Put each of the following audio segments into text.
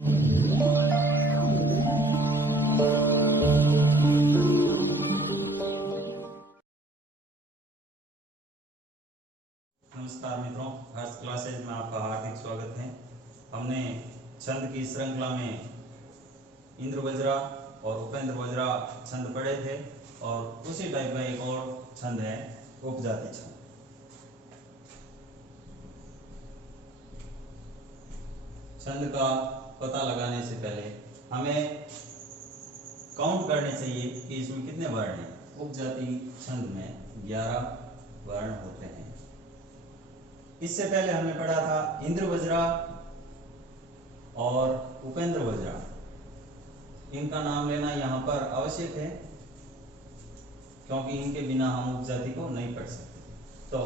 नमस्कार मित्रों, हर्ष क्लासेज में आपका हार्दिक स्वागत है। हमने छंद की श्रृंखला में इंद्र वज्रा और उपेंद्र वज्रा छंद पढ़े थे और उसी टाइप का एक और छंद है उपजाति छंद। छंद का पता लगाने से पहले हमें काउंट करने चाहिए कि इसमें कितने वर्ण हैं। उपजाति छंद में 11 वर्ण होते हैं। इससे पहले हमने पढ़ा था इंद्र वज्रा और उपेंद्र वज्रा। इनका नाम लेना यहाँ पर आवश्यक है क्योंकि इनके बिना हम उपजाति को नहीं पढ़ सकते। तो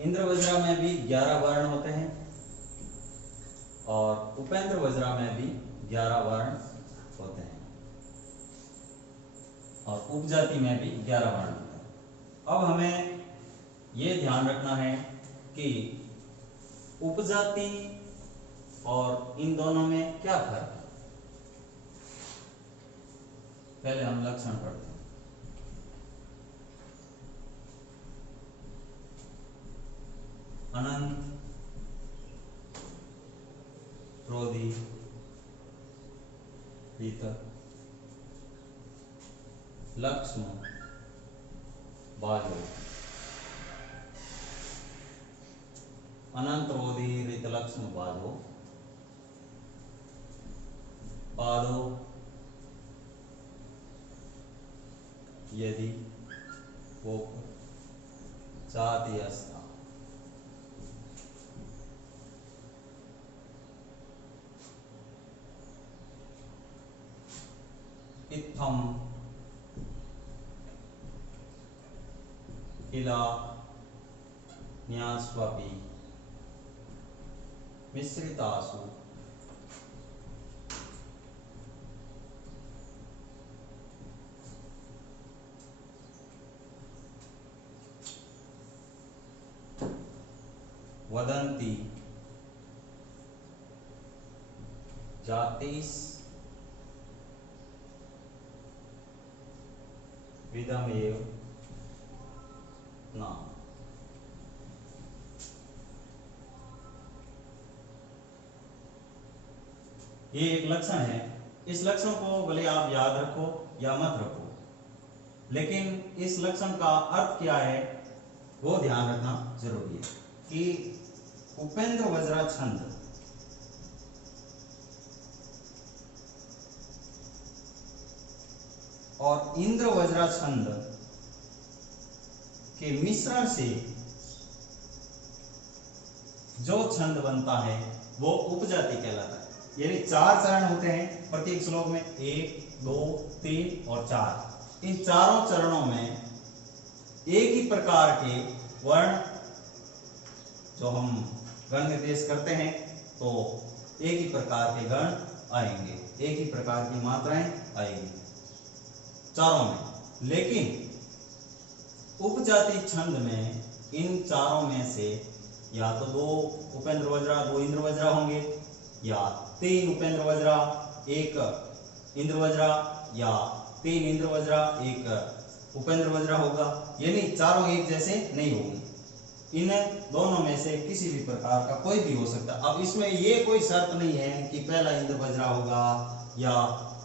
इंद्र वज्रा में भी 11 वर्ण होते हैं और उपेंद्र वज्रा में भी 11 वर्ण होते हैं और उपजाति में भी 11 वर्ण होते हैं। अब हमें ये ध्यान रखना है कि उपजाति और इन दोनों में क्या फर्क है। पहले हम लक्षण पढ़ते हैं। अनंत, क्रोधी, ऋत, लक्ष्म, बाजो। अनंत, क्रोधी, ऋत, लक्ष्म, बाजो, पादो, यदि, वोक, चाति, अस्था। इत्थम, किला, न्यास्वापि, मिश्रितासु, वदन्ति, जातिस्, विदमेव न। ये एक लक्षण है। इस लक्षण को भले आप याद रखो या मत रखो, लेकिन इस लक्षण का अर्थ क्या है वो ध्यान रखना जरूरी है कि उपेंद्र वज्रा छंद और इंद्र वज्रा छंद के मिश्रण से जो छंद बनता है वो उपजाति कहलाता है। यानी 4 चरण होते हैं प्रत्येक श्लोक में, 1, 2, 3 और 4। इन चारों चरणों में एक ही प्रकार के वर्ण जो हम गण निर्देश करते हैं तो एक ही प्रकार के गण आएंगे, एक ही प्रकार की मात्राएं आएंगी चारों में। लेकिन उपजाति छंद में इन चारों में से या तो 2 उपेंद्र वज्रा 2 इंद्र वज्रा होंगे, या 3 उपेंद्र वज्रा 1 इंद्र वज्रा, या 3 इंद्र वज्रा 1 उपेंद्र वज्रा होगा। यानी चारों एक जैसे नहीं होंगे। इन दोनों में से किसी भी प्रकार का कोई भी हो सकता है। अब इसमें ये कोई शर्त नहीं है कि पहला इंद्र वज्रा होगा या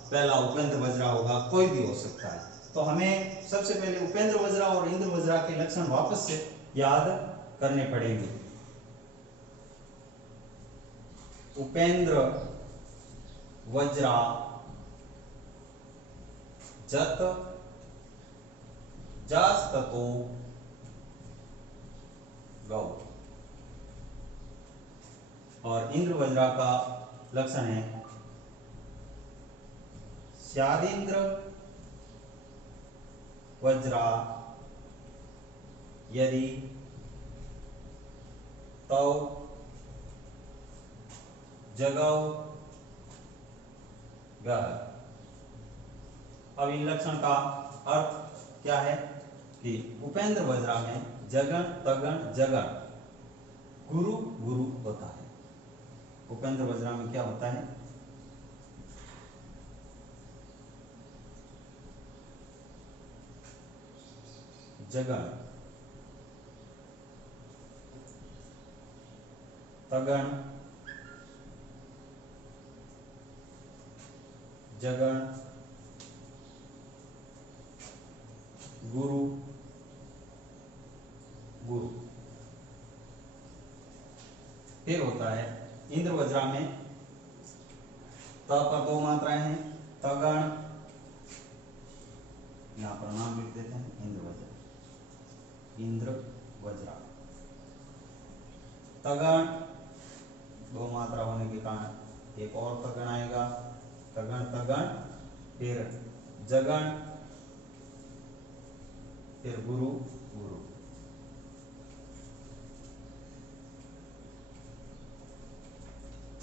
पहला उपेंद्र वज्रा होगा, कोई भी हो सकता है। तो हमें सबसे पहले उपेंद्र वज्रा और इंद्र वज्रा के लक्षण वापस से याद करने पड़ेंगे। उपेंद्र वज्रा जत जास्ततो गौ, और इंद्र वज्रा का लक्षण है स्यादिंद्र वज्रा यदि तौ जगौ गह। अब इन लक्षण का अर्थ क्या है कि उपेंद्र वज्रा में जगण, तगण, जगण, गुरु गुरु होता है। उपेंद्र वज्रा में क्या होता है? जगण, तगण, जगण, गुरु, गुरु। फिर होता है इंद्र वज्रा में त पर दो मात्राएं हैं, तगण, यहां पर नाम लिख देते हैं इंद्र वज्रा, इंद्र वज्रा। तगण दो मात्रा होने के कारण एक और तगण आएगा, तगण तगण, फिर जगण, फिर गुरु गुरु।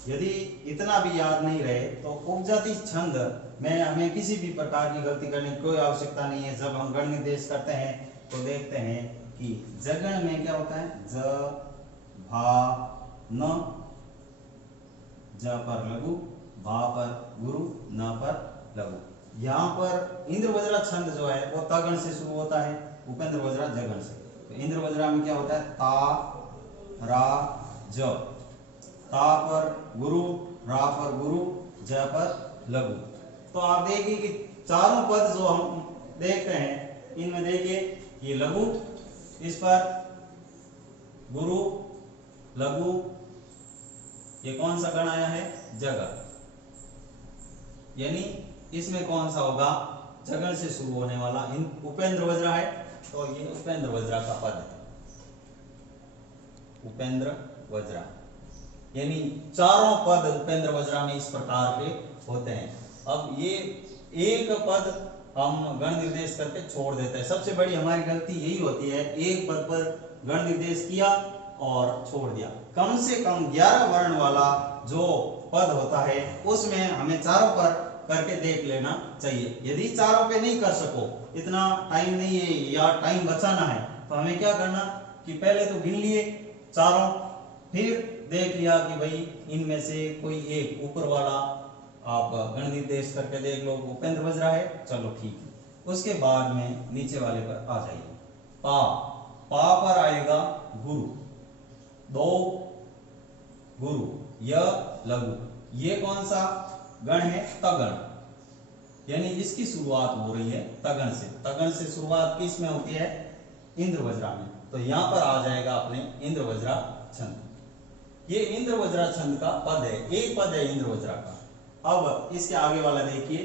यदि इतना भी याद नहीं रहे तो उपजाति छंद में हमें किसी भी प्रकार की गलती करने की कोई आवश्यकता नहीं है। जब हम गण निर्देश करते हैं तो देखते हैं कि जगण में क्या होता है, ज भा न, ज पर लघु, भा पर गुरु, न पर लघु। यहाँ पर इंद्र वज्रा छंद जो है वो तगण से शुरू होता है, उपेंद्र वज्रा जगण से। तो इंद्र वज्रा में क्या होता है, ता रा ज, ता पर गुरु, रा पर गुरु, ज पर लघु। तो आप देखिए कि चारों पद जो हम देख रहे हैं इनमें देखिए ये लघु, इस पर गुरु, लघु, ये कौन सा गण आया है, जगण। यानी इसमें कौन सा होगा, जगण से शुरू होने वाला। उपेंद्र वज्रा है तो ये उपेंद्र वज्रा का पद है, उपेंद्र वज्रा। यानी चारों पद उपेंद्र वज्रा में इस प्रकार के होते हैं। अब ये एक पद हम गण निर्देश करके छोड़ देते हैं। सबसे बड़ी हमारी गलती यही होती है, एक पद पर गण निर्देश किया और छोड़ दिया। कम से कम 11 वर्ण वाला जो पद होता है उसमें हमें चारों पर करके देख लेना चाहिए। यदि चारों पे नहीं कर सको, इतना टाइम नहीं है या टाइम बचाना है, तो हमें क्या करना कि पहले तो गिन लिए चारों, फिर देख लिया कि भाई इनमें से कोई एक ऊपर वाला आप गण निर्देश करके देख लो, उपेंद्र वज्रा है, चलो ठीक है। उसके बाद में नीचे वाले पर आ जाइए। पा, पा पर आएगा गुरु, दो गुरु, य लघु। ये कौन सा गण है, तगण। यानी इसकी शुरुआत हो रही है तगण से। तगण से शुरुआत किस में होती है, इंद्र वज्रा में। तो यहां पर आ जाएगा अपने इंद्र वज्रा छंद। ये इंद्र वज्रा छंद का पद है, एक पद है इंद्र वज्रा का। अब इसके आगे वाला देखिए,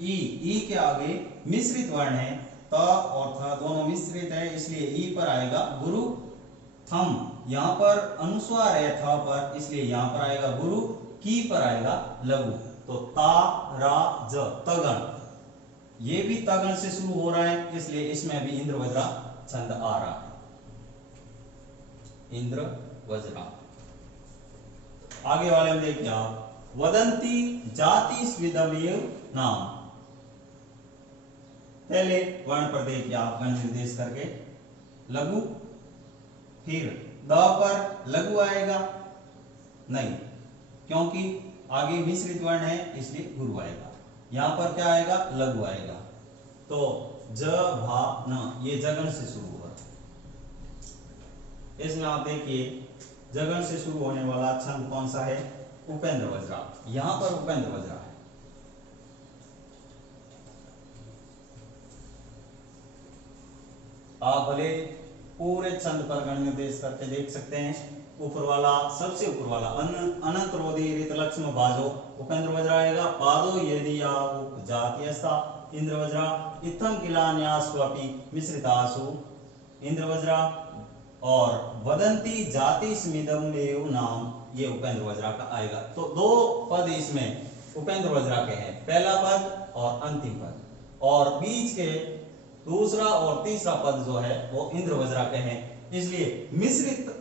ई, ई के आगे मिश्रित वर्ण है, त और थ दोनों मिश्रित है, इसलिए ई पर आएगा गुरु। थम, यहां पर अनुस्वार है थ पर, इसलिए यहां पर आएगा गुरु। की पर आएगा लघु। तो ता रा ज, तगण। ये भी तगण से शुरू हो रहा है, इसलिए इसमें भी इंद्र वज्रा छंद आ रहा है, इंद्र वज्रा। आगे वाले में देखिए आप, वदंती जाति स्विदमेव नाम। पहले वर्ण पर देखिए आप गण निर्देश करके, लघु, फिर द पर लघु आएगा नहीं, क्योंकि आगे मिश्रित वर्ण है इसलिए गुरु आएगा। यहां पर क्या आएगा, लघु आएगा। तो ज भा न, ये जगन से शुरू हो रहा है। इसमें आप देखिए जगन से शुरू होने वाला छंद कौन सा है, उपेंद्र वज्रा। यहां पर उपेंद्र वज्रा है। आप भले पूरे छंद पर गण निर्देश करके देख सकते हैं। ऊपर वाला, सबसे ऊपर वाला अनंत रोधी ऋत लक्ष्म भाजो, उपेंद्र वज्रा आएगा। पादो यदि जातीयस्था, इंद्र वज्रा। इत्थम किला न्यासवापि मिश्रितासु, इंद्र वज्रा। और वदंती जाति स्मिदम एव नाम, ये उपेंद्र वज्रा का आएगा। तो दो पद इसमें उपेंद्र वज्रा के हैं, पहला पद और अंतिम पद, और बीच के दूसरा और तीसरा पद जो है वो इंद्र वज्रा के हैं, इसलिए मिश्रित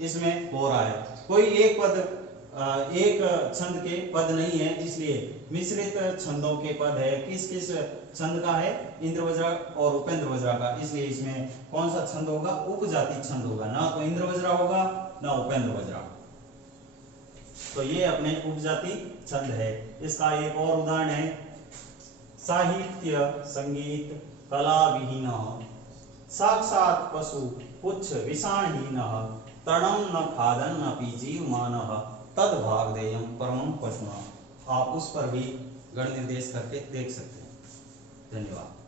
इसमें हो रहा है। कोई एक पद, एक छंद के पद नहीं है, इसलिए मिश्रित छंदों के पद है। किस किस छंद का है, इंद्र वज्रा और उपेंद्र वज्रा का, इसलिए इसमें कौन सा छंद होगा, उपजाति छंद होगा। ना तो इंद्र वज्रा होगा ना उपेंद्र वज्रा। तो ये अपने उपजाति छंद है। इसका एक और उदाहरण है, साहित्य संगीत कला विहीन साक्षात् पशु पुच्छ विषाणहीनः तृणं न खादन् अपि जीवमानः तद भागधेयं परमं पशुना। आप उस पर भी गण निर्देश करके देख सकते हैं। धन्यवाद।